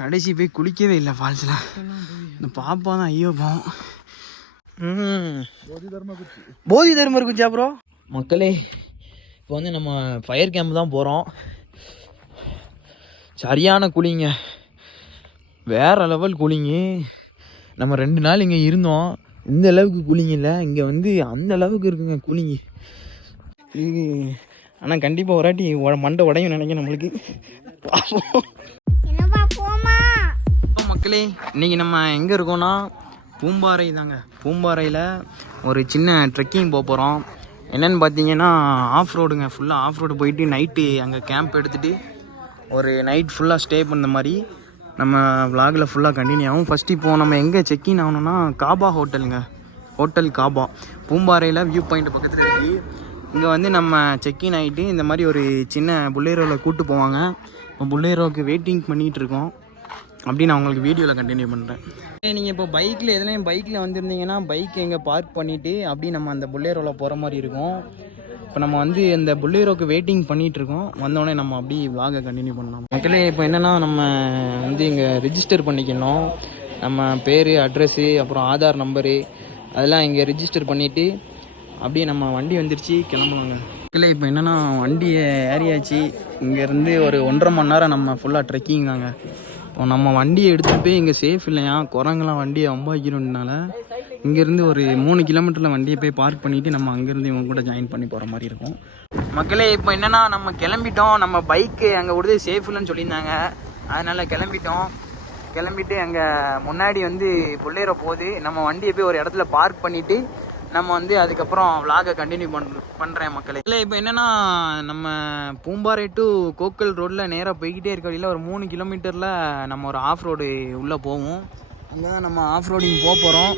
கடைசி போய் குளிக்கவே இல்லை ஃபால்ஸில். இந்த பாப்பா தான் ஐயோ பாவம். போதி தர்மர் குஞ்சா ப்ரோ. மக்களே இப்போ வந்து நம்ம ஃபயர் கேம்ப் தான் போகிறோம். சரியான கூலிங்க, வேறு லெவல் கூலிங்கு. நம்ம 2 நாள் இங்கே இருந்தோம், இந்த அளவுக்கு கூலிங் இல்லை. இங்கே வந்து அந்த அளவுக்கு இருக்குங்க கூலிங்கு. இது ஆனால் கண்டிப்பாக ஒரு வாட்டி மண்டை உடையும் நினைக்கிறேன் நம்மளுக்கு. மக்களே இன்றைக்கி நம்ம எங்கே இருக்கோன்னா பூம்பாறை தாங்க. பூம்பாறையில் ஒரு சின்ன ட்ரெக்கிங் போக போகிறோம். என்னென்னு பார்த்தீங்கன்னா ஆஃப் ரோடுங்க. ஃபுல்லாக ஆஃப் ரோடு போயிட்டு நைட்டு அங்கே கேம்ப் எடுத்துகிட்டு ஒரு நைட் ஃபுல்லாக ஸ்டே பண்ண மாதிரி நம்ம விலாகில் ஃபுல்லாக கண்டினியூ ஆகும். ஃபஸ்ட்டு இப்போது நம்ம எங்கே செக்இன் ஆகணும்னா காபா ஹோட்டலுங்க. ஹோட்டல் காபா பூம்பாறையில் வியூ பாயிண்ட் பக்கத்தில் இருக்குது. இங்கே வந்து நம்ம செக்இன் ஆகிட்டு இந்த மாதிரி ஒரு சின்ன புல்லேரோவில் கூப்பிட்டு போவாங்க. இப்போ புல்லேரோவுக்கு வெயிட்டிங் பண்ணிகிட்டு இருக்கோம். அப்படி நான் உங்களுக்கு வீடியோவில் கண்டினியூ பண்ணுறேன். நீங்கள் இப்போ பைக்கில் எதுலேயும் பைக்கில் வந்திருந்தீங்கன்னா பைக் எங்கே பார்க் பண்ணிவிட்டு அப்படி நம்ம அந்த புல்லேரோவில் போகிற மாதிரி இருக்கும். இப்போ நம்ம வந்து இந்த புல்லேரோவுக்கு வெயிட்டிங் பண்ணிகிட்ருக்கோம். வந்தோடனே நம்ம அப்படி விலாகை கண்டினியூ பண்ணலாம். மக்களே இப்போ என்னென்னா நம்ம வந்து இங்கே ரிஜிஸ்டர் பண்ணிக்கணும். நம்ம பேர், அட்ரஸ்ஸு, அப்புறம் ஆதார் நம்பரு அதெல்லாம் இங்கே ரிஜிஸ்டர் பண்ணிவிட்டு அப்படியே நம்ம வண்டி வந்துருச்சு, கிளம்புவாங்க. இல்லை இப்போ என்னென்னா வண்டியை ஏறியாச்சு. இங்கேருந்து ஒரு 1.5 மணி நேரம் நம்ம ஃபுல்லாக ட்ரெக்கிங் தாங்க. இப்போ நம்ம வண்டியை எடுத்துகிட்டு போய் இங்கே சேஃப் இல்லையா, குரங்கெல்லாம் வண்டியை அம்பாக்கிறோம்னால இங்கேருந்து ஒரு 3 கிலோமீட்டரில் வண்டியை போய் பார்க் பண்ணிவிட்டு நம்ம அங்கேருந்து இவங்க கூட ஜாயின் பண்ணி போகிற மாதிரி இருக்கும். மக்களே இப்போ என்னென்னா நம்ம கிளம்பிட்டோம். நம்ம பைக்கு அங்கே விடுது சேஃப் இல்லைன்னு சொல்லியிருந்தாங்க, அதனால் கிளம்பிட்டு அங்கே முன்னாடி வந்து புல்லேரோ போகுது. நம்ம வண்டியை போய் ஒரு இடத்துல பார்க் பண்ணிவிட்டு நம்ம வந்து அதுக்கப்புறம் விலாகை கண்டினியூ பண்ணுறேன் மக்களே. இல்லை இப்போ என்னென்னா நம்ம பூம்பாறை டு கோக்கல் ரோட்டில் நேராக போய்கிட்டே இருக்க வழியில் ஒரு 3 கிலோமீட்டரில் நம்ம ஒரு ஆஃப் ரோடு உள்ளே போவோம். அங்கே தான் நம்ம ஆஃப் ரோடிங் போக போகிறோம்.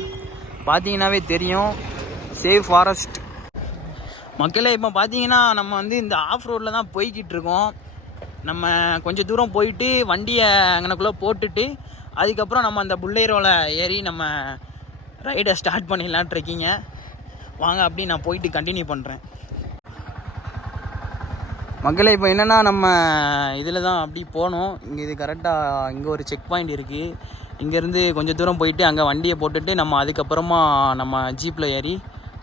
பார்த்தீங்கன்னாவே தெரியும், சேஃப் ஃபாரஸ்ட். மக்களே இப்போ பார்த்தீங்கன்னா நம்ம வந்து இந்த ஆஃப் ரோடில் தான் போய்கிட்டு இருக்கோம். நம்ம கொஞ்சம் தூரம் போயிட்டு வண்டியை அங்கனக்குள்ளே போட்டுட்டு அதுக்கப்புறம் நம்ம அந்த புல்லேரோவில் ஏறி நம்ம ரைடை ஸ்டார்ட் பண்ணிடலாம் ட்ரெக்கிங்கை. வாங்க அப்படி நான் போயிட்டு கண்டினியூ பண்ணுறேன். மக்களே இப்போ என்னென்னா நம்ம இதில் தான் அப்படி போகணும். இங்கே இது கரெக்டாக இங்கே ஒரு செக் பாயிண்ட் இருக்குது. இங்கேருந்து கொஞ்சம் தூரம் போயிட்டு அங்கே வண்டியை போட்டுட்டு நம்ம அதுக்கப்புறமா நம்ம ஜீப்பில் ஏறி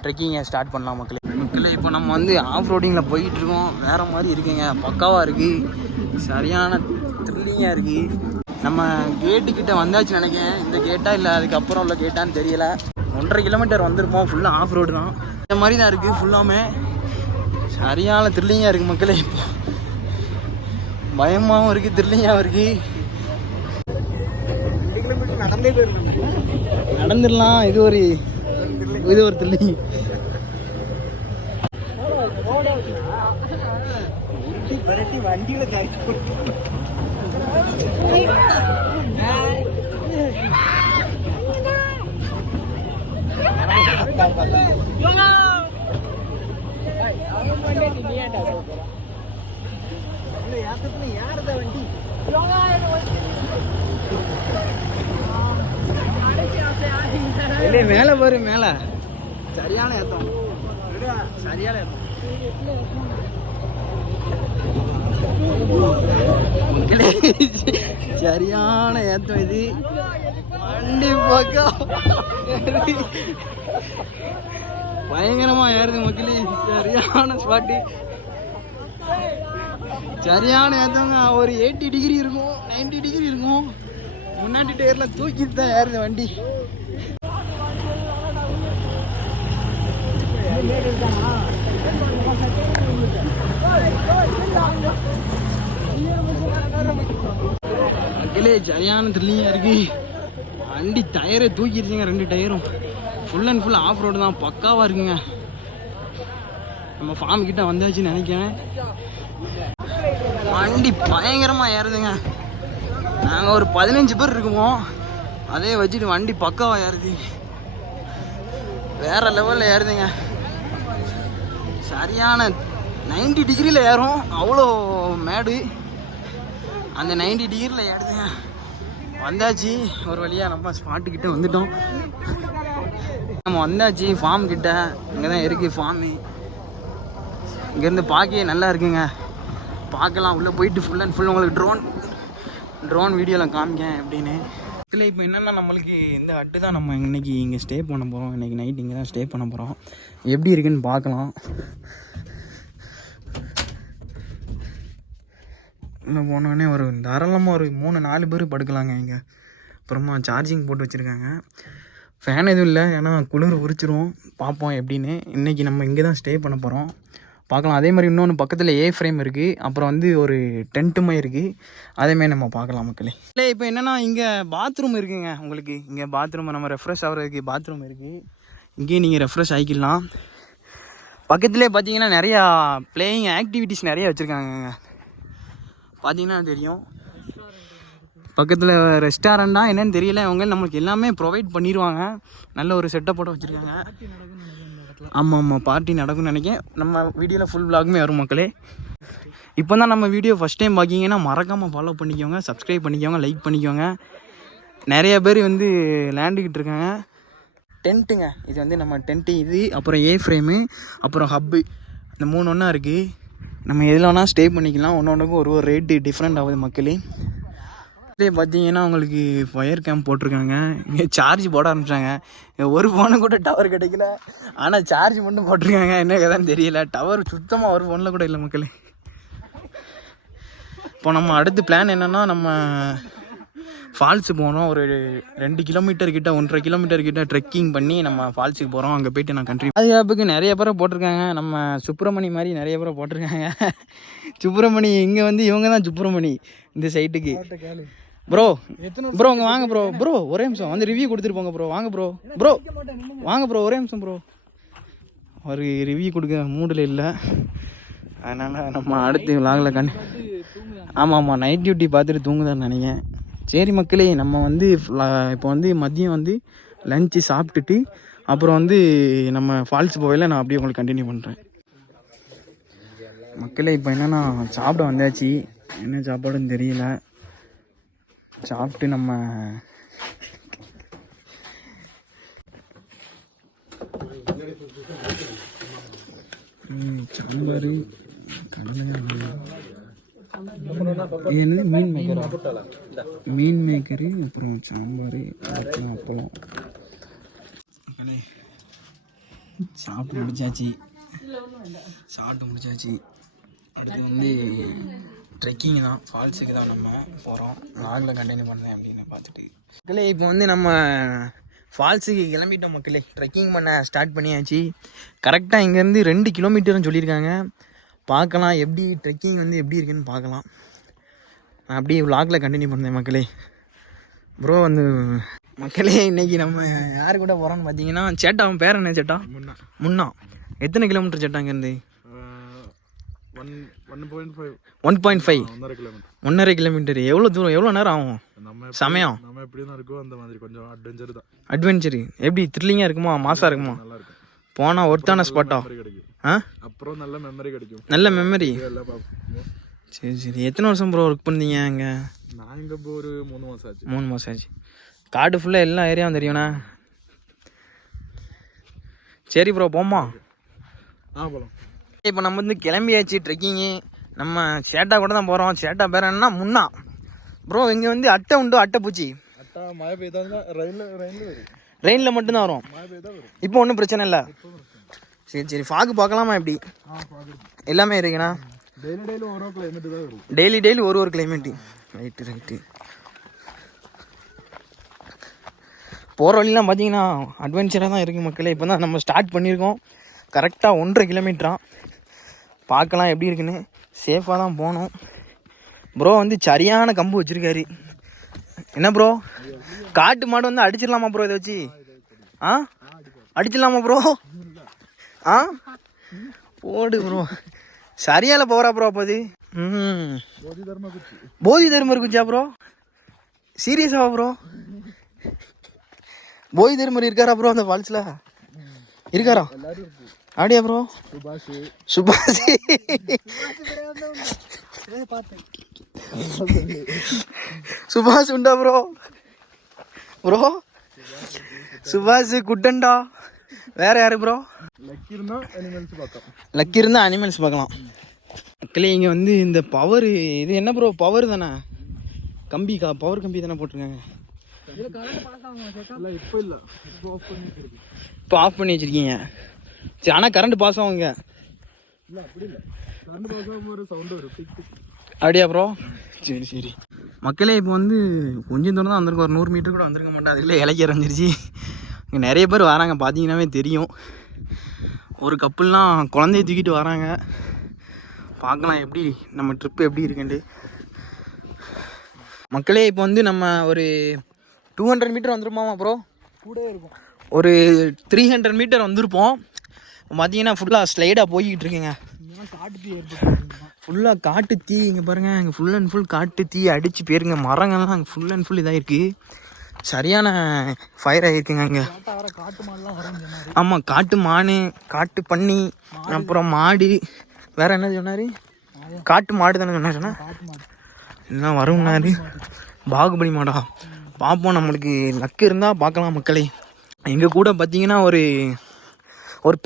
ட்ரெக்கிங்கை ஸ்டார்ட் பண்ணலாம். மக்களே இப்போ நம்ம வந்து ஆஃப் ரோடிங்கில் போயிட்டுருக்கோம். வேறு மாதிரி இருக்குங்க, பக்காவாக இருக்குது, சரியான த்ரில்லிங்காக இருக்குது. நம்ம கேட்டுக்கிட்ட வந்தாச்சு நினைக்கிறேன். இந்த கேட்டா இல்லை அதுக்கப்புறம் உள்ள கேட்டான்னு தெரியல. 1.5 கிலோமீட்டர் வந்திருப்போம். ஃபுல்லாக ஆஃப் ரோடு தான், இந்த மாதிரி தான் இருக்குது. ஃபுல்லாமே சரியான த்ரில்லிங்காக இருக்குது மக்களே. இப்போ பயமாகவும் இருக்குது, த்ரில்லிங்காகவும் இருக்குது. நடந்துடலாம். இது ஒரு த்ரில்லிங். வண்டியில மேல பாரு, மேல சரியான ஏத்தம், சரியான ஏத்தம். சரியான ஏத்தம் இது. வண்டி பக்கம் பயங்கரமா ஏறுது மக்களே. சரியான ஸ்பாட்டு, சரியான ஏத்தவங்க. ஒரு 80 டிகிரி இருக்கும், 90 டிகிரி இருக்கும். முன்னாடி டயர்ல தூக்கிட்டு தான் ஏறுது வண்டி. மக்களே சரியான த்ரில்லிங்காக இருக்கு. வண்டி டயரை தூக்கிடுச்சுங்க, 2 டயரும். Full and full off road தான், பக்காவாக இருக்குங்க. நம்ம ஃபார்ம் கிட்ட வந்தாச்சுன்னு நினைக்கிறேன். வண்டி பயங்கரமாக ஏறுதுங்க. நாங்கள் ஒரு 15 பேர் இருக்குவோம். அதே வச்சுட்டு வண்டி பக்காவாக ஏறுது, வேற லெவலில் ஏறுதுங்க. சரியான 90 டிகிரியில் ஏறும், அவ்வளோ மேடு. அந்த 90 டிகிரியில் ஏறுதுங்க. வந்தாச்சு ஒரு வழியாக, நம்ம ஸ்பாட்டுக்கிட்ட வந்துட்டோம். நம்ம வந்தாச்சு ஃபார்ம் கிட்ட. இங்கே தான் இருக்குது ஃபார்மு. இங்கேருந்து பார்க்கவே நல்லா இருக்குங்க, பார்க்கலாம். உள்ளே போயிட்டு ஃபுல் அண்ட் ஃபுல் உங்களுக்கு ட்ரோன் வீடியோவில் காமிக்கேன் எப்படின்னு. இதில் இப்போ என்னென்னா நம்மளுக்கு இந்த அட்டு தான் நம்ம இன்றைக்கி இங்கே ஸ்டே பண்ண போகிறோம். இன்றைக்கி நைட் இங்கே தான் ஸ்டே பண்ண போகிறோம். எப்படி இருக்குன்னு பார்க்கலாம். இல்லை போனோடனே ஒரு தாராளமாக ஒரு 3-4 பேர் படுக்கலாங்க இங்கே. அப்புறமா சார்ஜிங் போட்டு வச்சுருக்காங்க. ஃபேன் எதுவும் இல்லை, ஏன்னா குளிர் உரிச்சிரும். பார்ப்போம் எப்படின்னு. இன்றைக்கி நம்ம இங்கே தான் ஸ்டே பண்ண போகிறோம், பார்க்கலாம். அதே மாதிரி இன்னொன்று பக்கத்தில் ஏ ஃப்ரேம் இருக்குது. அப்புறம் வந்து ஒரு டென்ட்டுமே இருக்குது, அதேமாதிரி நம்ம பார்க்கலாம் மக்களே. இல்லை இப்போ என்னென்னா இங்கே பாத்ரூம் இருக்குங்க உங்களுக்கு. இங்கே பாத்ரூம் நம்ம ரெஃப்ரெஷ் ஆகிறதுக்கு பாத்ரூம் இருக்குது. இங்கேயும் நீங்கள் ரெஃப்ரெஷ் ஆகிக்கலாம். பக்கத்துலேயே பார்த்தீங்கன்னா நிறையா பிளேயிங் ஆக்டிவிட்டீஸ் நிறைய வச்சுருக்காங்க. பார்த்தீங்கன்னா தெரியும். பக்கத்தில் ரெஸ்டாரண்ட்டாக என்னென்னு தெரியல. அவங்க நம்மளுக்கு எல்லாமே ப்ரொவைட் பண்ணிடுவாங்க. நல்ல ஒரு செட்டப்போட வச்சுருக்காங்க. ஆமாம் பார்ட்டி நடக்கும்னு நினைக்கிறேன். நம்ம வீடியோவில் ஃபுல் விளாகுமே வரும் மக்களே. இப்போ தான் நம்ம வீடியோ ஃபஸ்ட் டைம் பார்க்கிங்கன்னா மறக்காமல் ஃபாலோ பண்ணிக்கோங்க, சப்ஸ்கிரைப் பண்ணிக்கோங்க, லைக் பண்ணிக்கோங்க. நிறைய பேர் வந்து லேண்டுக்கிட்டு இருக்காங்க. டென்ட்டுங்க இது வந்து நம்ம டென்ட்டு இது, அப்புறம் ஏ ஃப்ரேமு, அப்புறம் ஹப்பு, இந்த 3 ஒன்றா இருக்குது. நம்ம எதில் வேணால் ஸ்டே பண்ணிக்கலாம். ஒன்றுக்கும் ஒரு ரேட்டு டிஃப்ரெண்ட் ஆகுது மக்களே. இதே பார்த்தீங்கன்னா உங்களுக்கு ஃபயர் கேம்ப் போட்டிருக்காங்க. இங்கே சார்ஜ் போட ஆரம்பித்தாங்க. ஒரு ஃபோனு கூட டவர் கிடைக்கல, ஆனால் சார்ஜ் மட்டும் போட்டிருக்காங்க. என்ன கதான்னு தெரியல. டவர் சுத்தமாக ஒரு ஃபோனில் கூட இல்லை மக்களே. இப்போ நம்ம அடுத்த பிளான் என்னென்னா, நம்ம ஃபால்ஸு போகிறோம். ஒரு 2 கிலோமீட்டர் கிட்ட 1.5 கிலோமீட்டர் கிட்ட ட்ரெக்கிங் பண்ணி நம்ம ஃபால்ஸுக்கு போகிறோம். அங்கே போய்ட்டு நான் கண்ட்ரி பாதுகாப்புக்கு நிறைய பேரை போட்டிருக்காங்க. நம்ம சுப்பிரமணி மாதிரி நிறைய பேரை போட்டிருக்காங்க. சுப்பிரமணி இங்கே வந்து இவங்க தான் சுப்பிரமணி இந்த சைட்டுக்கு. ப்ரோ இங்கே வாங்க ப்ரோ ஒரே நிமிஷம் வந்து ரிவ்யூ கொடுத்துட்டு போங்க ப்ரோ. வாங்க வாங்க ப்ரோ ஒரே நிமிஷம் ப்ரோ. ஒரு ரிவ்யூ கொடுக்க மூடில் இல்லை, அதனால் நம்ம அடுத்து விலாகில் ஆமாம் நைட் டியூட்டி பார்த்துட்டு தூங்குதான்னு நினைக்கிறேன். சரி மக்களே, நம்ம வந்து இப்போ வந்து மதியம் வந்து லஞ்சு சாப்பிட்டுட்டு அப்புறம் வந்து நம்ம ஃபால்ஸ் போகல நான் அப்படியே உங்களுக்கு கண்டினியூ பண்ணுறேன் மக்களே. இப்போ என்னென்னா சாப்பிட வந்தாச்சு. என்ன சாப்பாடுன்னு தெரியல. சாப்பிட்டு நம்ம சாம்பார் மீன் மேக்கரு அப்புறம் சாம்பார் அப்புறம் அப்பளம். சாப்பிட்டு முடிச்சாச்சு. அடுத்து வந்து ட்ரெக்கிங் தான், ஃபால்ஸுக்கு தான் நம்ம போகிறோம். லாகில் கண்டினியூ பண்ணேன் அப்படின்னு பார்த்துட்டு மக்களே. இப்போ வந்து நம்ம ஃபால்ஸுக்கு கிளம்பிட்டோம் மக்களே. ட்ரெக்கிங் பண்ண ஸ்டார்ட் பண்ணியாச்சு. கரெக்டாக இங்கேருந்து 2 கிலோமீட்டர்னு சொல்லியிருக்காங்க. பார்க்கலாம் எப்படி ட்ரெக்கிங் வந்து எப்படி இருக்குன்னு பார்க்கலாம். நான் அப்படியே லாகில் கண்டினியூ பண்ணேன் மக்களே. ப்ரோ வந்து மக்களே இன்றைக்கி நம்ம யார் கூட போகிறோன்னு பார்த்தீங்கன்னா சேட்டா. அவன் பேர் என்ன சேட்டா? முன்னா. எத்தனை கிலோமீட்டர் சேட்டா இங்கேருந்து? 1.5 1.5 கிலோமீட்டர். எவ்வளோ தூரம், எவ்வளோ நேரம் ஆகும்? சமயம் நம்ம எப்படி தான் இருக்கோ அந்த மாதிரி கொஞ்சம் அட்வென்ச்சர் தான். அட்வென்ச்சர் எப்படி த்ரில்லிங்காக இருக்குமா, மாசாக இருக்குமா? போனால் ஒருத்தான ஸ்பாட்டா? அப்புறம் நல்ல மெமரி கிடைக்கும். நல்ல மெமரி. சரி எத்தனை வருஷம் ப்ரோ ஒர்க் பண்ணீங்க அங்கே? நான் இங்கே இப்போ ஒரு 3 மாதம் ஆச்சு. 3 மாதம் ஆச்சு. காடு ஃபுல்லாக எல்லா ஏரியாவும் தெரியும்ண்ணா. சரி ப்ரோ போமா. போகலாம். இப்போ நம்ம வந்து கிளம்பியாச்சு ட்ரெக்கிங்கு. நம்ம சேட்டா கூட தான் போகிறோம். சேட்டா பேர் என்னன்னா முன்னா. ப்ரோ இங்கே வந்து அட்டை உண்டு, அட்டை பூச்சி. மழை பெய்தாங்க ரெயினில் மட்டும்தான் வரும். இப்போ ஒன்றும் பிரச்சனை இல்லை. சரி ஃபாகு பார்க்கலாமா எப்படி? எல்லாமே இருக்குண்ணா. டெய்லி ஒரு கிளைமேட்டு. ரைட்டு. போகிற வழிலாம் பார்த்தீங்கன்னா அட்வென்ச்சராக தான் இருக்குது மக்களே. இப்போ தான் நம்ம ஸ்டார்ட் பண்ணியிருக்கோம். கரெக்டாக 1.5 கிலோமீட்டரா. பார்க்கலாம் எப்படி இருக்குன்னு. சேஃபாக தான் போகணும். ப்ரோ வந்து சரியான கம்பு வச்சுருக்காரு. என்ன ப்ரோ, காட்டு மாடு வந்து அடிச்சிடலாமா ப்ரோ இதை வச்சு? அடிச்சிடலாமா ப்ரோ? போடு ப்ரோ. சரியால போகிறா ப்ரோ. அப்போ அது போதி தர்மர் குச்சா ப்ரோ? சீரியஸாவா ப்ரோ? போதி தர்மர் இருக்காரா ப்ரோ அந்த ஃபால்ஸில்? இருக்காரா? அப்படியா ப்ரோ? சுபாஷ் சுபாஷ் உண்டா ப்ரோ? சுபாஷ் குட்டன்டா. வேற யாரு ப்ரோ? லக்கி இருந்தா அனிமல்ஸ் பார்க்கலாம். மக்களே இங்கே வந்து இந்த பவர், இது என்ன ப்ரோ பவர் தானே? கம்பி பவர் கம்பி தானே போட்டிருக்காங்க. இப்போ ஆஃப் பண்ணி வச்சுருக்கீங்க. சரி, ஆனால் கரண்ட் பாஸ் ஆகுங்க. அப்படியா ப்ரோ? சரி சரி மக்களே, இப்போ வந்து கொஞ்சம் தூரம் தான் வந்திருக்கோம். ஒரு 100 மீட்டர் கூட வந்திருக்க மாட்டோம். அதுக்குள்ளே இலக்கி இறஞ்சிருச்சு. இங்கே நிறைய பேர் வராங்க, பார்த்தீங்கன்னாவே தெரியும். ஒரு கப்புள்லாம் குழந்தைய தூக்கிட்டு வராங்க. பார்க்கலாம் எப்படி நம்ம ட்ரிப்பு எப்படி இருக்குன்ட்டு. மக்களே, இப்போ வந்து நம்ம ஒரு 200 மீட்டர் வந்துருப்போமா ப்ரோ? கூட இருக்கும். ஒரு 300 மீட்டர் வந்திருப்போம். பார்த்தீங்கன்னா ஃபுல்லாக ஸ்லைடாக போய்கிட்டு இருக்குங்க. காட்டு தீ ஃபுல்லாக காட்டு தீ. இங்கே பாருங்கள், இங்கே ஃபுல் அண்ட் ஃபுல் காட்டு தீ அடித்து போயிருங்க. மரங்கள்லாம் அங்கே ஃபுல் அண்ட் ஃபுல் இதாகிருக்கு. சரியான ஃபயர் ஆகிருக்குங்க அங்கே. ஆமாம், காட்டு மானு, காட்டு பன்னி, அப்புறம் மாடு. வேறு என்ன சொன்னார்? காட்டு மாடு தானே சொன்னா? என்ன வரும்னாரு? பாகுபலி மாடா? பார்ப்போம், நம்மளுக்கு லக்கு இருந்தால் பார்க்கலாம் மக்களே. எங்கள் கூட பார்த்தீங்கன்னா ஒரு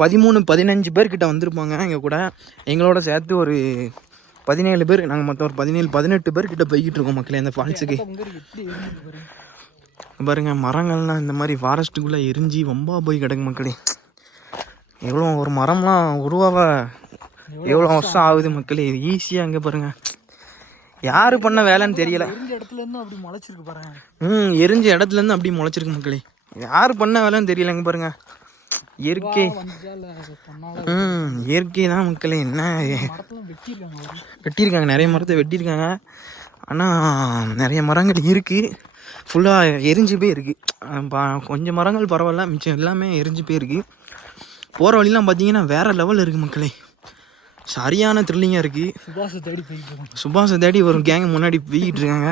13-15 பேர்கிட்ட வந்திருப்பாங்க. எங்கள் கூட எங்களோட சேர்த்து ஒரு 17 பேர். நாங்கள் மொத்தம் ஒரு 17-18 பேர்கிட்ட போய்கிட்டு இருக்கோம் மக்களே அந்த ஃபால்ஸுக்கு. பாருங்க, மரங்கள்லாம் இந்த மாதிரி ஃபாரஸ்ட்டுக்குள்ளே எரிஞ்சு வம்பா போய் கிடக்கு மக்களே. எவ்வளோ ஒரு மரம்லாம் உருவாக எவ்வளோ வருஷம் ஆகுது மக்களே. ஈஸியாக அங்கே பாருங்க, யாரு பண்ண வேலைன்னு தெரியல. எரிஞ்ச இடத்துலேருந்து அப்படி முளைச்சிருக்கு மக்களே. யாரு பண்ண வேலைன்னு தெரியல. அங்கே பாருங்க, இயற்கை. இயற்கை தான் மக்களே. என்ன வெட்டியிருக்காங்க, நிறைய மரத்தை வெட்டியிருக்காங்க. ஆனால் நிறைய மரங்கள் இருக்குது, ஃபுல்லாக எரிஞ்சு போய் இருக்குது. கொஞ்சம் மரங்கள் பரவாயில்ல, மிச்சம் எல்லாமே எரிஞ்சு போயிருக்கு. போகிற வழிலாம் பார்த்தீங்கன்னா வேறு லெவலில் இருக்குது மக்களே. சரியான த்ரில்லிங்காக இருக்குது. சுபாஷை தேடி ஒரு கேங் முன்னாடி போய்கிட்டு இருக்காங்க.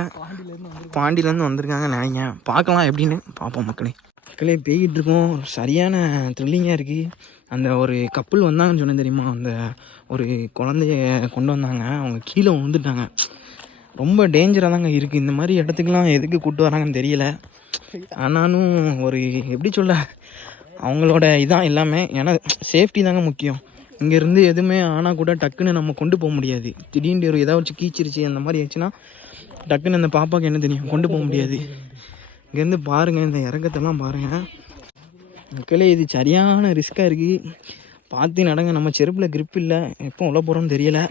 பாண்டியிலேருந்து வந்திருக்காங்க நினைங்க. பார்க்கலாம் எப்படின்னு பார்ப்போம் மக்களே. மக்களே போய்கிட்டு இருக்கோம். சரியான த்ரில்லிங்காக இருக்குது. அந்த ஒரு கப்புள் வந்தாங்கன்னு சொன்னேன் தெரியுமா? அந்த ஒரு குழந்தைய கொண்டு வந்தாங்க. அவங்க கீழே விழுந்துட்டாங்க. ரொம்ப டேஞ்சராக தாங்க இருக்குது. இந்த மாதிரி இடத்துக்குலாம் எதுக்கு கூப்பிட்டு வராங்கன்னு தெரியல. ஆனாலும் ஒரு எப்படி சொல்ல, அவங்களோட இதான் எல்லாமே. ஏன்னா சேஃப்டி தாங்க முக்கியம். இங்கேருந்து எதுவுமே ஆனால் கூட டக்குன்னு நம்ம கொண்டு போக முடியாது. திடீர்னு ஒரு ஏதாச்சும் கீச்சிருச்சு அந்த மாதிரி ஆச்சுன்னா டக்குன்னு அந்த பாப்பாவுக்கு என்ன தெரியும், கொண்டு போக முடியாது. இங்கேருந்து பாருங்கள், இந்த இறக்கத்தெல்லாம் பாருங்கள் மக்களே. இது சரியான ரிஸ்க்காக இருக்குது. பார்த்து நடங்க. நம்ம செருப்பில் கிரிப் இல்லை, எப்போ உள்ள போகிறோம்னு தெரியலை.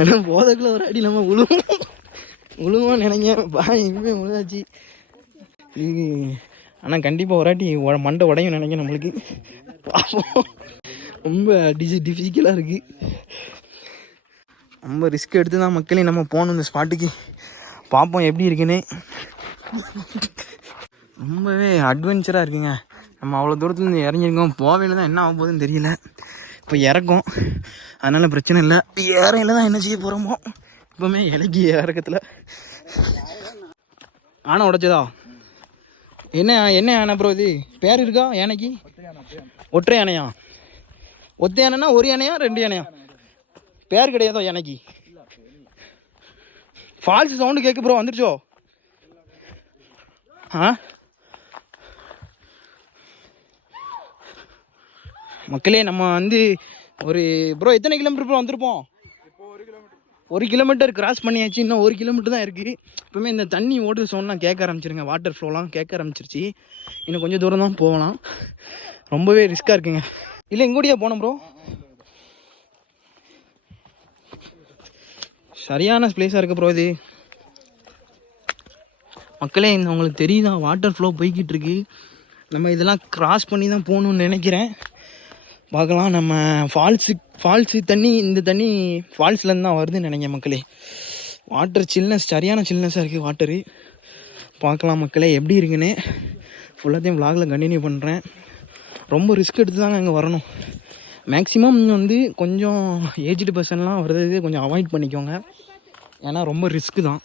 ஆனால் போதக்குள்ள ஒரு அடி நம்ம உழுவோம் நினைங்க. இனிமே உழுதாச்சு இது. ஆனால் கண்டிப்பாக ஒரு அடி மண்டை உடையும் நினைக்க நம்மளுக்கு. பார்ப்போம். ரொம்ப டிஃபிகல்ட்டாக இருக்குது. ரொம்ப ரிஸ்க் எடுத்து தான் மக்களே நம்ம போகணும் இந்த ஸ்பாட்டுக்கு. பார்ப்போம் எப்படி இருக்குன்னு. ரொம்பவே அட்வென்ச்சராக இருக்குங்க. நம்ம அவ்வளோ தூரத்துலேருந்து இறங்கியிருக்கோம். போவையில் தான் என்ன ஆக போகுதுன்னு தெரியல. இப்போ இறக்கும், அதனால் பிரச்சனை இல்லை. ஏறையில் தான் என்ன செய்ய போகிறோமோ. இப்போவுமே இலக்கி இறக்கத்தில் ஆனை உடைச்சதா? என்ன யானை ப்ரோ இது? பேர் இருக்கா யானைக்கு? ஒற்றை யானையா? ஒத்த யானைனா ஒரு யானையா 2 யானையா? பேர் கிடையாதோ யானைக்கு? ஃபால்ஸ் சவுண்டு கேட்கு ப்ரோ. வந்துருச்சோ? மக்களே, நம்ம வந்து ஒரு ப்ரோ எத்தனை கிலோமீட்டர் ப்ரோ வந்திருப்போம்? 1 கிலோமீட்டர் கிராஸ் பண்ணியாச்சு. இன்னும் 1 கிலோமீட்டர் தான் இருக்குது. இப்போவுமே இந்த தண்ணி ஓட்டு சவுண்ட்லாம் கேட்க ஆரம்பிச்சிருங்க. வாட்டர் ஃப்ளோலாம் கேட்க ஆரம்பிச்சிருச்சு. இன்னும் கொஞ்சம் தூரம் தான் போகலாம். ரொம்பவே ரிஸ்க்காக இருக்குங்க. இல்லை எங்கூடியா போனோம் ப்ரோ? சரியான பிளேஸாக இருக்குது ப்ரோ இது. மக்களே, இந்த உங்களுக்கு தெரியுதா வாட்டர் ஃப்ளோ போய்கிட்டு இருக்கு. நம்ம இதெல்லாம் கிராஸ் பண்ணி தான் போகணுன்னு நினைக்கிறேன். பார்க்கலாம். நம்ம ஃபால்ஸு தண்ணி, இந்த தண்ணி ஃபால்ஸ்லேருந்து தான் வருதுன்னு நினைக்கிறேன் மக்களே. வாட்டர் சில்னஸ், சரியான சில்னஸாக இருக்குது வாட்டரு. பார்க்கலாம் மக்களே எப்படி இருக்குன்னு. ஃபுல்லாத்தையும் விலாகில் கண்டினியூ பண்ணுறேன். ரொம்ப ரிஸ்க் எடுத்து தாங்க அங்கே வரணும். மேக்ஸிமம் வந்து கொஞ்சம் ஏஜ்டு பர்சன்லாம் வர்றது கொஞ்சம் அவாய்ட் பண்ணிக்கோங்க. ஏன்னா ரொம்ப ரிஸ்க்கு தான்.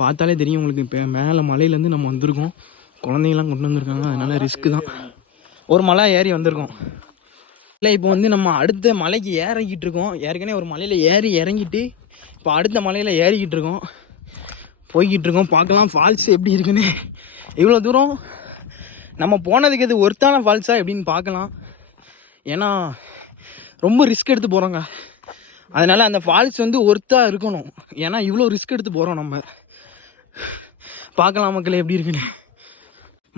பார்த்தாலே தெரியும் உங்களுக்கு. இப்போ மேலே மலையிலேருந்து நம்ம வந்திருக்கோம், குழந்தைங்களாம் கொண்டு வந்திருக்காங்க. அதனால் ரிஸ்க்கு தான். ஒரு மலை ஏறி வந்திருக்கோம். இல்லை இப்போ வந்து நம்ம அடுத்த மலைக்கு ஏறிக்கிட்டு இருக்கோம். ஏற்கனவே ஒரு மலையில் ஏறி இறங்கிட்டு இப்போ அடுத்த மலையில் ஏறிக்கிட்டு இருக்கோம், போய்கிட்டு இருக்கோம். பார்க்கலாம் ஃபால்ஸ் எப்படி இருக்குன்னு. இவ்வளோ தூரம் நம்ம போனதுக்கு இது ஒர்த்தான ஃபால்ஸா எப்படின்னு பார்க்கலாம். ஏன்னா ரொம்ப ரிஸ்க் எடுத்து போகிறோங்க. அதனால் அந்த ஃபால்ஸ் வந்து ஒர்த்தாக இருக்கணும். ஏன்னா இவ்வளோ ரிஸ்க் எடுத்து போகிறோம் நம்ம. பார்க்கலாம் மக்களே எப்படி இருக்குன்னு.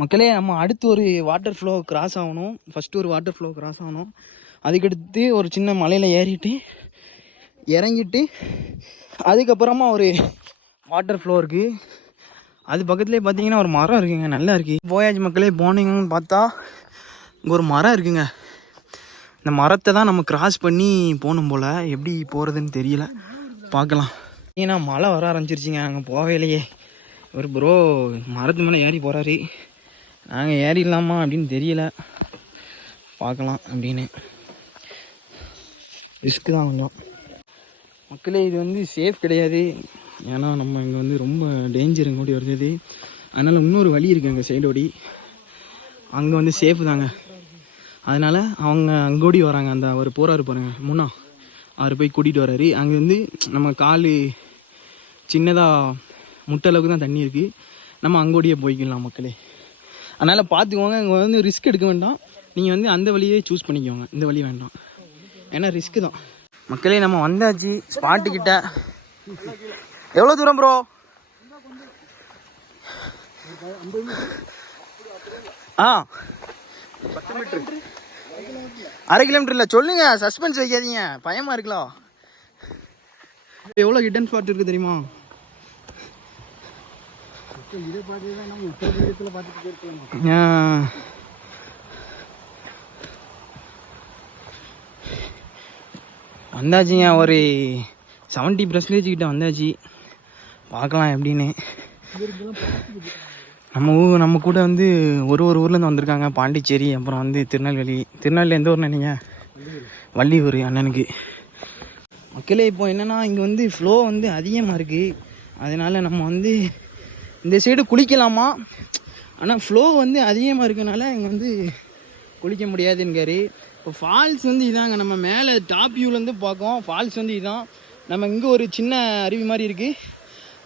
மக்களே நம்ம அடுத்து ஒரு வாட்டர் ஃப்ளோ கிராஸ் ஆகணும். ஃபஸ்ட்டு ஒரு வாட்டர் ஃப்ளோ கிராஸ் ஆகணும். அதுக்கடுத்து ஒரு சின்ன மலையில் ஏறிட்டு இறங்கிட்டு அதுக்கப்புறமா ஒரு வாட்டர் ஃப்ளோ இருக்குது. அது பக்கத்துலேயே பார்த்தீங்கன்னா ஒரு மரம் இருக்குங்க, நல்லா இருக்குது. போயாச்சு மக்களே. போனீங்கன்னு பார்த்தா இங்கே ஒரு மரம் இருக்குங்க. இந்த மரத்தை தான் நம்ம கிராஸ் பண்ணி போகணும் போல். எப்படி போகிறதுன்னு தெரியல, பார்க்கலாம். ஏன்னா மழை வர ஆரம்பிச்சிருச்சிங்க. நாங்கள் போகலையே. ஒரு ப்ரோ மரத்து மேலே ஏறி போகிறாரு. நாங்கள் ஏறிடலாமா அப்படின்னு தெரியல, பார்க்கலாம் அப்படின்னு. ரிஸ்க்கு தான் கொஞ்சம் மக்களே. இது வந்து சேஃப் கிடையாது. ஏன்னா நம்ம இங்கே வந்து ரொம்ப டேஞ்சர் எங்கூடி வருது. அதனால் இன்னொரு வழி இருக்குது அங்கே சைடோடி. அங்கே வந்து சேஃபு தாங்க. அதனால் அவங்க அங்கோடி வராங்க. அந்த அவர் போகிறாரு பாருங்க முன்னா, அவர் போய் கூட்டிகிட்டு வர்றாரு. அங்கே வந்து நம்ம கால் சின்னதாக முட்டளவுக்கு தான் தண்ணி இருக்குது. நம்ம அங்கோடியே போய்க்கலாம் மக்களே. அதனால் பார்த்துக்கோங்க. இங்கே வந்து ரிஸ்க் எடுக்க வேண்டாம். நீங்கள் வந்து அந்த வழியே சூஸ் பண்ணிக்கோங்க, இந்த வழி வேண்டாம். ஏன்னா ரிஸ்க்கு தான் மக்களே. நம்ம வந்தாச்சு ஸ்பாட்டுக்கிட்ட. எவ்வளோ தூரம் ப்ரோ? ஆ 10 மீட்டர், 1/2 கிலோமீட்டர் இல்லை. சொல்லுங்க, சஸ்பென்ஸ் வைக்காதீங்க, பயமாக இருக்கலாம். எவ்வளோ ஹிடன் ஸ்பாட் இருக்குது தெரியுமா? வந்தாச்சுங்க. ஒரு 70% கிட்ட வந்தாச்சு. பார்க்கலாம் எப்படின்னு. நம்ம கூட வந்து ஒரு ஊர்லேருந்து வந்திருக்காங்க. பாண்டிச்சேரி, அப்புறம் வந்து திருநெல்வேலி எந்த ஊர்னு நீங்கள்? வள்ளியூர் அண்ணனுக்கு. மக்களே இப்போ என்னென்னா இங்கே வந்து ஃப்ளோ வந்து அதிகமாக இருக்குது. அதனால் நம்ம வந்து இந்த சைடு குளிக்கலாமா, ஆனால் ஃப்ளோ வந்து அதிகமாக இருக்கனால இங்கே வந்து குளிக்க முடியாதுங்காரு. இப்போ ஃபால்ஸ் வந்து இதாங்க. நம்ம மேலே டாப் வியூலேருந்து பார்க்கோம். ஃபால்ஸ் வந்து இதான். நம்ம இங்கே ஒரு சின்ன அருவி மாதிரி இருக்குது.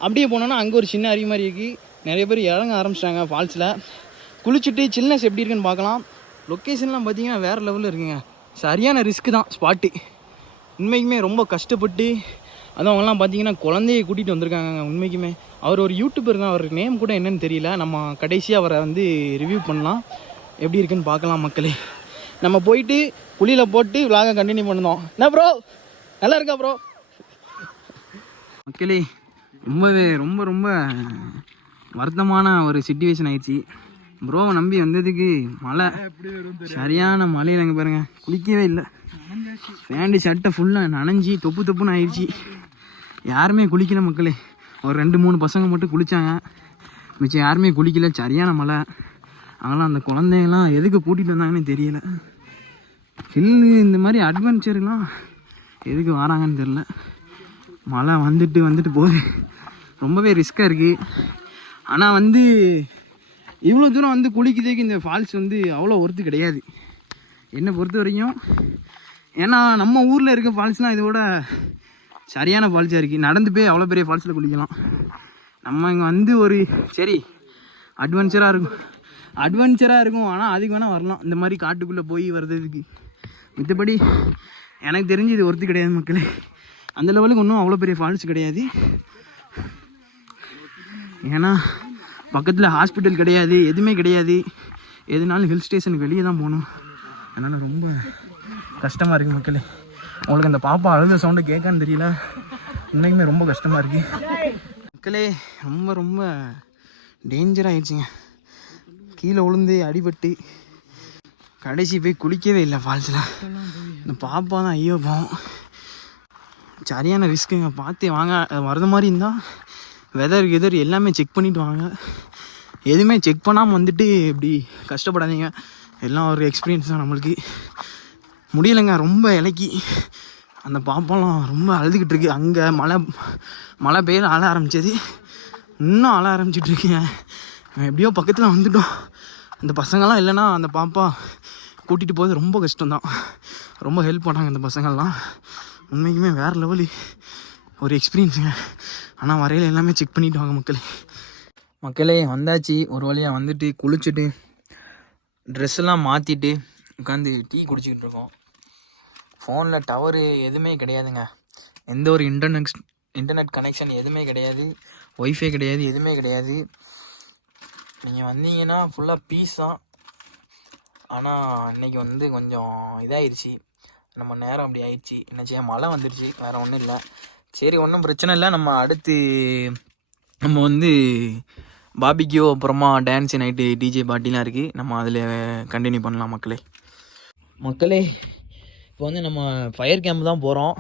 அப்படியே போனோன்னா அங்கே ஒரு சின்ன அருவி மாதிரி இருக்குது. நிறைய பேர் இறங்க ஆரம்பிச்சிட்டாங்க ஃபால்ஸில். குளிச்சுட்டு சில்னஸ் எப்படி இருக்குன்னு பார்க்கலாம். லொக்கேஷன்லாம் பார்த்தீங்கன்னா வேறு லெவலில் இருக்குங்க. சரியான ரிஸ்க்கு தான் ஸ்பாட்டு. உண்மைக்குமே ரொம்ப கஷ்டப்பட்டு, அதுவும் அவங்கெல்லாம் பார்த்தீங்கன்னா குழந்தைய கூட்டிகிட்டு வந்திருக்காங்க. உண்மைக்குமே அவர் ஒரு யூடியூபர் தான். அவர் நேம் கூட என்னன்னு தெரியல. நம்ம கடைசியாக அவரை வந்து ரிவ்யூ பண்ணலாம், எப்படி இருக்குன்னு பார்க்கலாம் மக்களே. நம்ம போயிட்டு குழியில் போட்டு விலாக கண்டினியூ பண்ணோம். என்ன ப்ரோ, நல்லா இருக்கா ப்ரோ? மக்களே ரொம்ப ரொம்ப வருத்தமான ஒரு சிச்சுவேஷன் ஆயிடுச்சு. ப்ரோவை நம்பி வந்ததுக்கு மழை, சரியான மழையில் அங்கே பாருங்கள், குளிக்கவே இல்லை. பேண்ட்டு சட்டை ஃபுல்லாக நனைஞ்சி தொப்புன்னு ஆயிடுச்சு. யாருமே குளிக்கல மக்களே. ஒரு 2-3 பசங்க மட்டும் குளித்தாங்க, மிச்சம் யாருமே குளிக்கல. சரியான மழை. அதெல்லாம் அந்த குழந்தைங்களாம் எதுக்கு கூட்டிகிட்டு வந்தாங்கன்னு தெரியல. ஹில்லு இந்த மாதிரி அட்வென்ச்சருலாம் எதுக்கு வராங்கன்னு தெரில. மழை வந்துட்டு போகுது. ரொம்பவே ரிஸ்க்காக இருக்குது. ஆனால் வந்து இவ்வளோ தூரம் வந்து குளிக்கிறதுக்கு இந்த ஃபால்ஸ் வந்து அவ்வளோ ஒர்த்து கிடையாது என்னை பொறுத்த வரைக்கும். ஏன்னா நம்ம ஊரில் இருக்க ஃபால்ஸ்னால் இதோட சரியான ஃபால்ஸாக இருக்குது. நடந்து போய் அவ்வளோ பெரிய ஃபால்ஸில் குளிக்கலாம். நம்ம இங்கே வந்து ஒரு சரி அட்வென்ச்சராக இருக்கும். ஆனால் அதுக்கு வேணால் வரலாம், இந்த மாதிரி காட்டுக்குள்ளே போய் வர்றதுக்கு. மற்றபடி எனக்கு தெரிஞ்சு இது ஒர்த்து கிடையாது மக்களே. அந்த லெவலுக்கு ஒன்றும் அவ்வளோ பெரிய ஃபால்ஸ் கிடையாது. ஏன்னா பக்கத்தில் ஹாஸ்பிட்டல் கிடையாது, எதுவுமே கிடையாது. எதுனாலும் ஹில் ஸ்டேஷனுக்கு வெளியே தான் போகணும். அதனால் ரொம்ப கஷ்டமாக இருக்குது மக்களே. உங்களுக்கு அந்த பாப்பா அழுத சவுண்டை கேட்கான்னு தெரியல. இன்னைக்குமே ரொம்ப கஷ்டமாக இருக்குது மக்களே. ரொம்ப டேஞ்சராக ஆயிடுச்சுங்க. கீழே விழுந்து அடிபட்டு கடைசி போய் குளிக்கவே இல்லை ஃபால்ஸில். இந்த பாப்பா தான் ஐயோ போவோம். சரியான ரிஸ்க்குங்க. பார்த்து வாங்க. வரது மாதிரி இருந்தால் வெதர் எல்லாமே செக் பண்ணிவிட்டு வாங்க. எதுவுமே செக் பண்ணாமல் வந்துட்டு இப்படி கஷ்டப்படாதீங்க. எல்லாம் ஒரு எக்ஸ்பீரியன்ஸ் தான் நம்மளுக்கு. முடியலைங்க, ரொம்ப இலக்கி. அந்த பாப்பாலாம் ரொம்ப அழுதுகிட்டு இருக்கு. அங்கே மழை பெய்ய அழ ஆரம்பித்தது, இன்னும் அழ ஆரம்பிச்சிட்ருக்குங்க. எப்படியோ பக்கத்தில் வந்துட்டோம். அந்த பசங்கள்லாம் இல்லைன்னா அந்த பாப்பா கூட்டிகிட்டு போகிறது ரொம்ப கஷ்டம்தான். ரொம்ப ஹெல்ப் பண்ணாங்க அந்த பசங்கள்லாம். உண்மைக்குமே வேறு லெவலு ஒரு எக்ஸ்பீரியன்ஸுங்க. ஆனால் வரையில் எல்லாமே செக் பண்ணிவிட்டு வாங்க மக்களே. வந்தாச்சு, ஒரு வழியாக வந்துட்டு குளிச்சுட்டு ட்ரெஸ்ஸெல்லாம் மாற்றிட்டு உட்காந்து டீ குடிச்சிக்கிட்டு இருக்கோம். ஃபோனில் டவரு எதுவுமே கிடையாதுங்க. எந்த ஒரு இன்டர்நெட் கனெக்ஷன் எதுவுமே கிடையாது. ஒய்ஃபை கிடையாது, எதுவுமே கிடையாது. நீங்கள் வந்தீங்கன்னா ஃபுல்லாக பீஸ் தான். ஆனால் இன்றைக்கி வந்து கொஞ்சம் இதாகிடுச்சு, நம்ம நேரம் அப்படி ஆயிடுச்சு. என்ன செய்ய, மழை வந்துடுச்சு, வேறு ஒன்றும் இல்லை. சரி, ஒன்றும் பிரச்சனை இல்லை. நம்ம அடுத்து நம்ம வந்து பாபிக்யூ, அப்புறமா டான்ஸு, நைட்டு டிஜே பார்ட்டிலாம் இருக்குது. நம்ம அதில் கண்டினியூ பண்ணலாம் மக்களே. இப்போ வந்து நம்ம ஃபயர் கேம்ப் தான் போகிறோம்.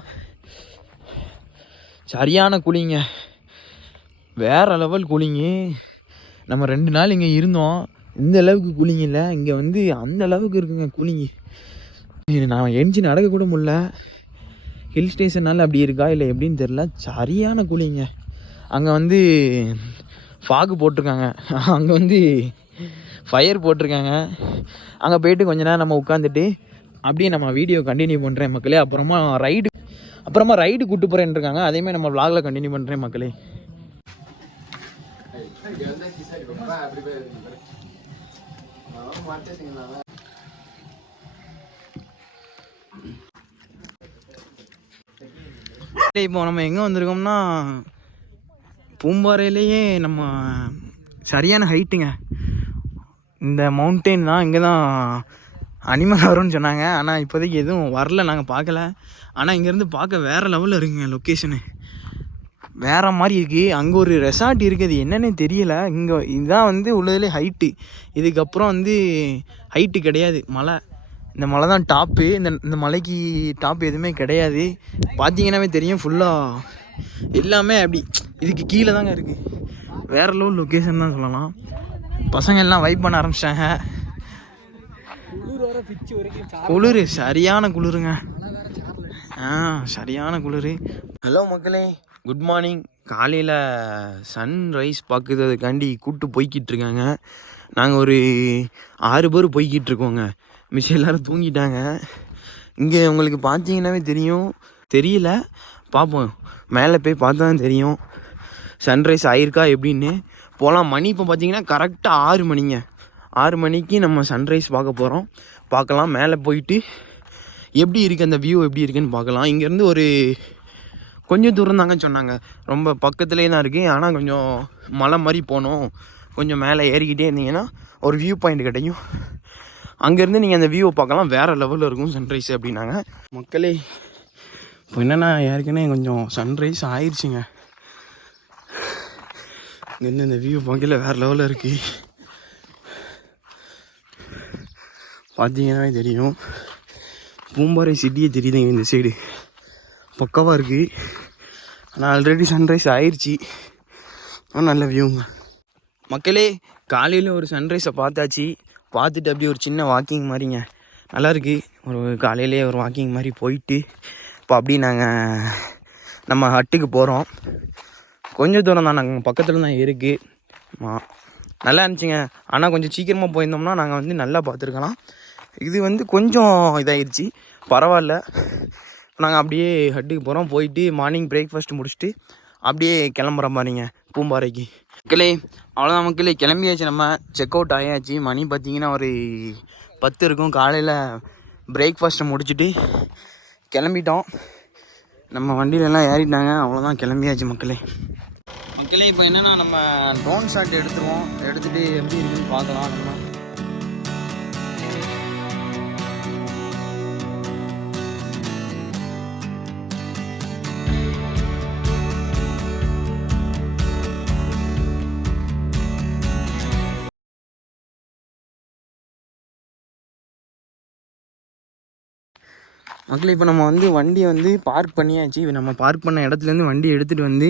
சரியான கூலிங்க, வேறு லெவல் கூலிங்கு. நம்ம 2 நாள் இங்கே இருந்தோம், இந்த அளவுக்கு கூலிங் இல்லை. இங்கே வந்து அந்த அளவுக்கு இருக்குங்க கூலிங்கு. நான் என்ஜின் நடக்க கூட முடியல. ஹில் ஸ்டேஷனால் அப்படி இருக்கா இல்லை எப்படின்னு தெரில, சரியான கூலிங்க. அங்கே வந்து ஃபாகு போட்டிருக்காங்க, அங்கே வந்து ஃபயர் போட்டிருக்காங்க. அங்கே போயிட்டு கொஞ்ச நேரம் நம்ம உட்காந்துட்டு அப்படியே நம்ம வீடியோ கண்டினியூ பண்ணுறேன் மக்களே. அப்புறமா ரைடு கூப்பிட்டு போகிறேன்னு இருக்காங்க, அதேமாதிரி நம்ம vlogல கண்டினியூ பண்ணுறேன் மக்களே. இப்போ நம்ம எங்கே வந்திருக்கோம்னா, பூம்பாறையிலேயே நம்ம சரியான ஹைட்டுங்க. இந்த மவுண்டெயின் தான், இங்கே தான் அனிமல் வரும்னு சொன்னாங்க. ஆனால் இப்போதைக்கு எதுவும் வரல, நாங்கள் பார்க்கல. ஆனால் இங்கேருந்து பார்க்க வேறு லெவலில் இருக்குங்க, லொக்கேஷனு வேறு மாதிரி இருக்குது. அங்கே ஒரு ரெசார்ட் இருக்குது, என்னன்னே தெரியல. இங்கே இதுதான் வந்து உள்ளதுலே ஹைட்டு. இதுக்கப்புறம் வந்து ஹைட்டு கிடையாது, மலை. இந்த மலை தான் டாப்பு. இந்த மலைக்கு டாப்பு எதுவுமே கிடையாது. பார்த்தீங்கன்னாவே தெரியும், ஃபுல்லாக எல்லாமே அப்படி இதுக்கு கீழே தாங்க இருக்குது. வேறு லெவல் லொக்கேஷன் தான் சொல்லலாம். பசங்க எல்லாம் வைப் பண்ண ஆரம்பிச்சிட்டாங்க. குளிர், சரியான குளிருங்க. சரியான குளிர். ஹலோ மக்களே, குட் மார்னிங். காலையில் சன்ரைஸ் பார்க்குறதுக்காண்டி கூப்பிட்டு போய்கிட்டு இருக்காங்க. நாங்கள் ஒரு 6 பேர் போய்கிட்டு இருக்கோங்க, மிச்சம் எல்லோரும் தூங்கிட்டாங்க. இங்கே உங்களுக்கு பார்த்தீங்கன்னாவே தெரியும், தெரியல பார்ப்போம், மேலே போய் பார்த்தா தான் தெரியும் சன்ரைஸ் ஆயிருக்கா எப்படின்னு. போகலாம். மணி இப்போ பார்த்தீங்கன்னா கரெக்டாக 6 மணிங்க. 6 மணிக்கு நம்ம சன்ரைஸ் பார்க்க போகிறோம். பார்க்கலாம், மேலே போயிட்டு எப்படி இருக்குது அந்த வியூ எப்படி இருக்குன்னு பார்க்கலாம். இங்கேருந்து ஒரு கொஞ்சம் தூரம் தாங்க சொன்னாங்க, ரொம்ப பக்கத்துலேயே தான் இருக்குது. ஆனால் கொஞ்சம் மலை மாதிரி போகணும், கொஞ்சம் மேலே ஏறிக்கிட்டே இருந்தீங்கன்னா ஒரு வியூ பாயிண்ட் கிடைக்கும். அங்கேருந்து நீங்கள் அந்த வியூவை பார்க்கலாம், வேறு லெவலில் இருக்கும் சன்ரைஸ் அப்படின்னாங்க. மக்களே, இப்போ என்னென்னா ஏற்கனவே கொஞ்சம் சன்ரைஸ் ஆயிடுச்சுங்க. இங்கேருந்து இந்த வியூ பார்க்கல வேறு லெவலில் இருக்குது. பார்த்தீங்கன்னாவே தெரியும், பூம்பாறை சிட்டியே தெரியுதுங்க இந்த சைடு, பக்காவாக இருக்குது. ஆனால் ஆல்ரெடி சன்ரைஸ் ஆயிடுச்சு, நல்ல வியூங்க மக்களே. காலையில் ஒரு சன்ரைஸை பார்த்தாச்சு, பார்த்துட்டு அப்படியே ஒரு சின்ன வாக்கிங் மாதிரிங்க, நல்லாயிருக்கு. ஒரு காலையிலே ஒரு வாக்கிங் மாதிரி போயிட்டு இப்போ அப்படி நாங்கள் நம்ம ஹட்டுக்கு போகிறோம். கொஞ்சம் தூரம் தான், நாங்கள் பக்கத்தில் தான் இருக்குது. நல்லா இருந்துச்சுங்க. ஆனால் கொஞ்சம் சீக்கிரமாக போயிருந்தோம்னா நாங்கள் வந்து நல்லா பார்த்துருக்கலாம். இது வந்து கொஞ்சம் இதாகிடுச்சு, பரவாயில்ல. நாங்கள் அப்படியே ஹட்டுக்கு போகிறோம். போயிட்டு மார்னிங் பிரேக்ஃபாஸ்ட் முடிச்சுட்டு அப்படியே கிளம்புற மாதிரிங்க பூம்பாறைக்கு. மக்களே, அவ்வளோதான் மக்களே, கிளம்பியாச்சு. நம்ம செக் அவுட் ஆயாச்சு. மணி பார்த்திங்கன்னா ஒரு 10 இருக்கும். காலையில் பிரேக்ஃபாஸ்ட்டை முடிச்சுட்டு கிளம்பிட்டோம். நம்ம வண்டியிலலாம் ஏறிட்டாங்க. அவ்வளோதான், கிளம்பியாச்சு மக்களே. இப்போ என்னென்னா நம்ம ட்ரோன் ஷாட் எடுத்துருவோம். எடுத்துகிட்டு எப்படி இருக்குன்னு பார்க்கலாம். நம்ம மக்களே, இப்போ நம்ம வந்து வண்டியை வந்து பார்க் பண்ணியாச்சு. நம்ம பார்க் பண்ண இடத்துலேருந்து வண்டி எடுத்துகிட்டு வந்து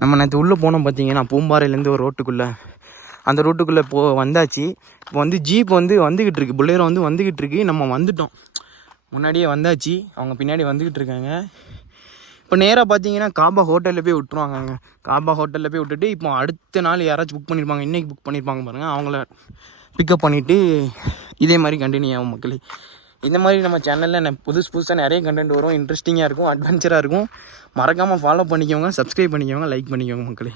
நம்ம நேற்று உள்ளே போனோம் பார்த்தீங்கன்னா, பூம்பாறையிலேருந்து ஒரு ரோட்டுக்குள்ளே, அந்த ரோட்டுக்குள்ளே வந்தாச்சு. இப்போ வந்து ஜீப் வந்துக்கிட்டு இருக்குது, புல்லேரோ வந்துக்கிட்டு இருக்கு. நம்ம வந்துட்டோம், முன்னாடியே வந்தாச்சு. அவங்க பின்னாடி வந்துக்கிட்டு இருக்காங்க. இப்போ நேராக பார்த்தீங்கன்னா காபா ஹோட்டலில் போய் விட்டுருவாங்க. காபா ஹோட்டலில் போய் விட்டுட்டு இப்போ அடுத்த நாள் யாராச்சும் புக் பண்ணியிருப்பாங்க, இன்றைக்கி புக் பண்ணியிருப்பாங்க பாருங்கள், அவங்கள பிக்கப் பண்ணிவிட்டு இதே மாதிரி கண்டினியூ ஆகும் மக்களே. இந்த மாதிரி நம்ம சேனலில் புதுசாக நிறைய கண்டென்ட் வரும், இன்ட்ரெஸ்டிங்காக இருக்கும், அட்வென்ச்சராக இருக்கும். மறக்காமல் ஃபாலோ பண்ணிக்கோங்க, சப்ஸ்கிரைப் பண்ணிக்கோங்க, லைக் பண்ணிக்கோங்க மக்களே.